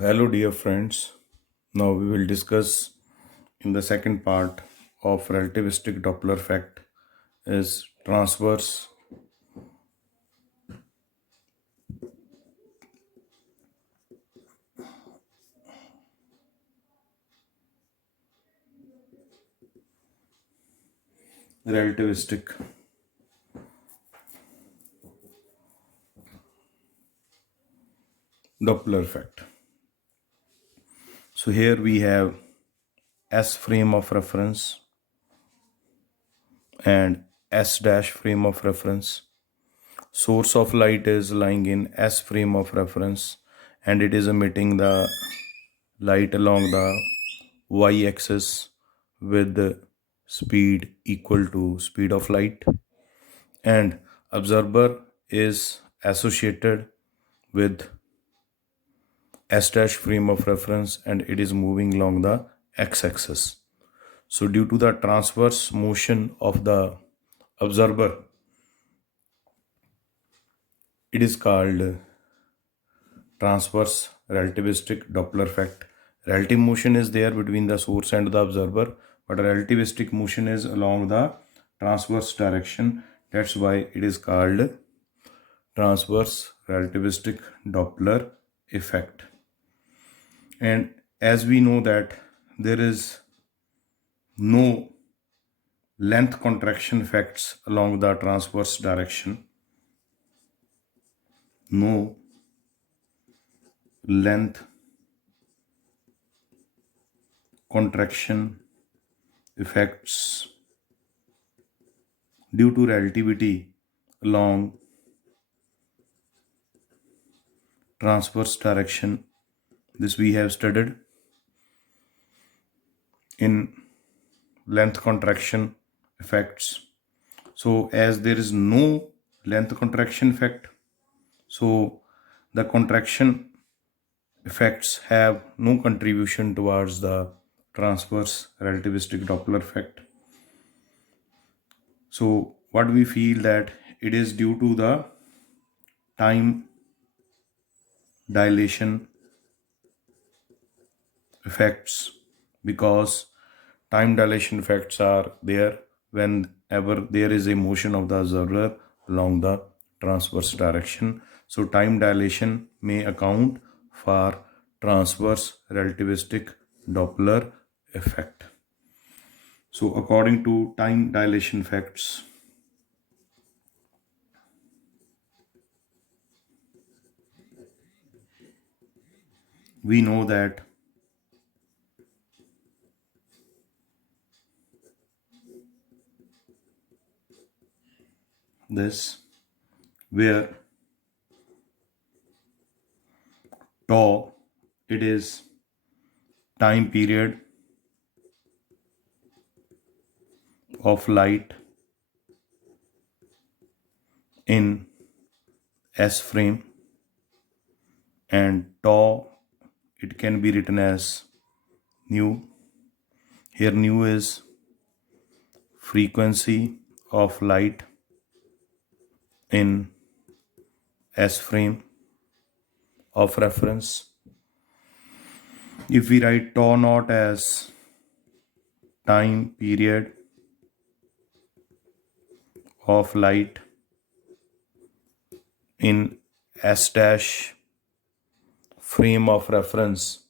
Hello, dear friends. Now we will discuss in the second part of relativistic Doppler effect is transverse relativistic Doppler effect. So here we have S frame of reference and S dash frame of reference. Source of light is lying in S frame of reference and it is emitting the light along the y-axis with the speed equal to speed of light, and observer is associated with S dash frame of reference and it is moving along the x-axis. So due to the transverse motion of the observer, it is called transverse relativistic Doppler effect. Relative motion is there between the source and the observer, but relativistic motion is along the transverse direction. That's why it is called transverse relativistic Doppler effect. And as we know that there is no length contraction effects along the transverse direction, no length contraction effects due to relativity along transverse direction. This we have studied in length contraction effects. So as there is no length contraction effect, so the contraction effects have no contribution towards the transverse relativistic Doppler effect. So what we feel that it is due to the time dilation effects, because time dilation effects are there whenever there is a motion of the observer along the transverse direction. So time dilation may account for transverse relativistic Doppler effect. So according to time dilation effects, we know that this where tau, it is time period of light in S frame, and tau, it can be written as nu. Here nu is frequency of light in S frame of reference. If we write tau naught as time period of light in S dash frame of reference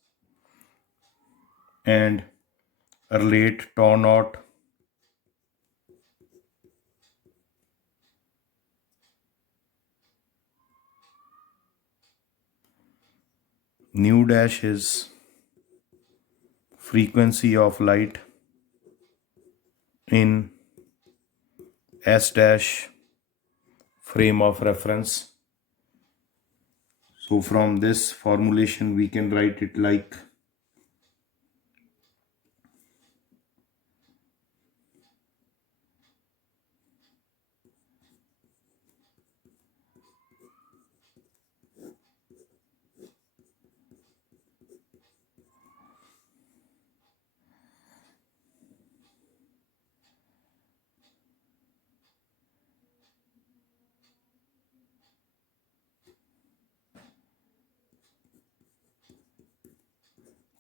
and relate tau naught nu dash is frequency of light in S dash frame of reference. So from this formulation we can write it like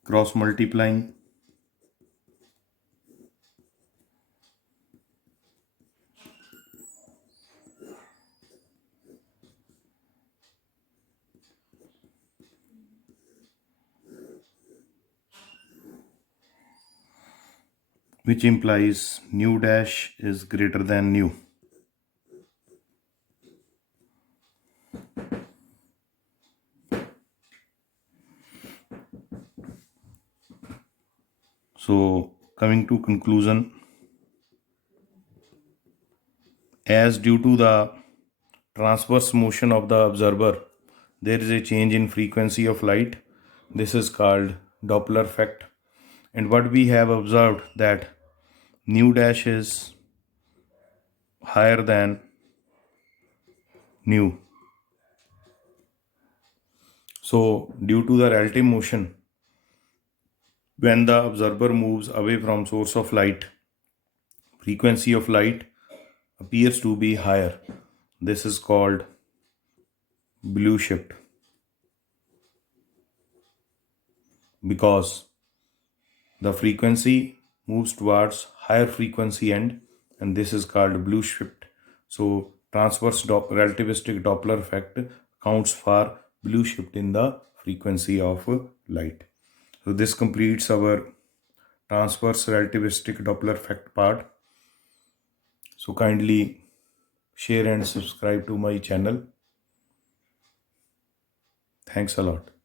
cross multiplying, which implies nu dash is greater than nu. So coming to conclusion, as due to the transverse motion of the observer, there is a change in frequency of light. This is called Doppler effect. And what we have observed that nu dash is higher than nu. So due to the relative motion, when the observer moves away from source of light, frequency of light appears to be higher. This is called blue shift, because the frequency moves towards higher frequency end, and this is called blue shift. So transverse relativistic Doppler effect accounts for blue shift in the frequency of light. So this completes our transverse relativistic Doppler effect part. So kindly share and subscribe to my channel. Thanks a lot.